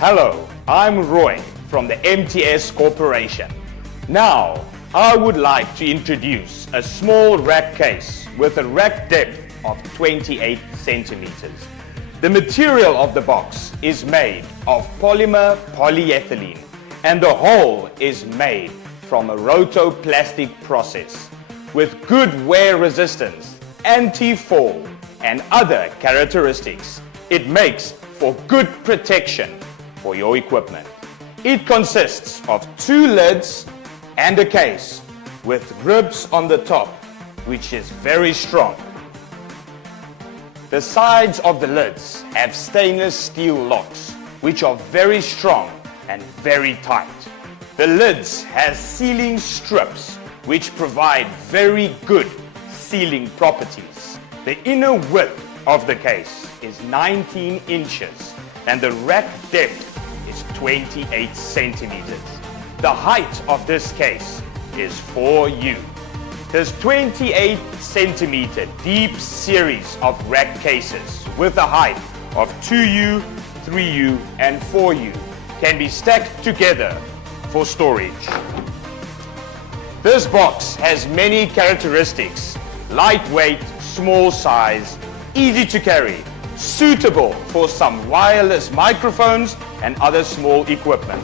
Hello, I'm Roy from the MTS Corporation. Now, I would like to introduce a small rack case with a rack depth of 28 centimeters. The material of the box is made of polymer polyethylene and the whole is made from a rotoplastic process with good wear resistance, anti-fall and other characteristics. It makes for good protection for your equipment. It consists of 2 lids and a case with ribs on the top, which is very strong. The sides of the lids have stainless steel locks, which are very strong and very tight. The lids has sealing strips, which provide very good sealing properties. The inner width of the case is 19 inches and the rack depth is 28 centimeters. The height of this case is 4U. This 28 centimeter deep series of rack cases with a height of 2U, 3U and 4U can be stacked together for storage. This box has many characteristics: lightweight, small size, easy to carry, suitable for some wireless microphones and other small equipment.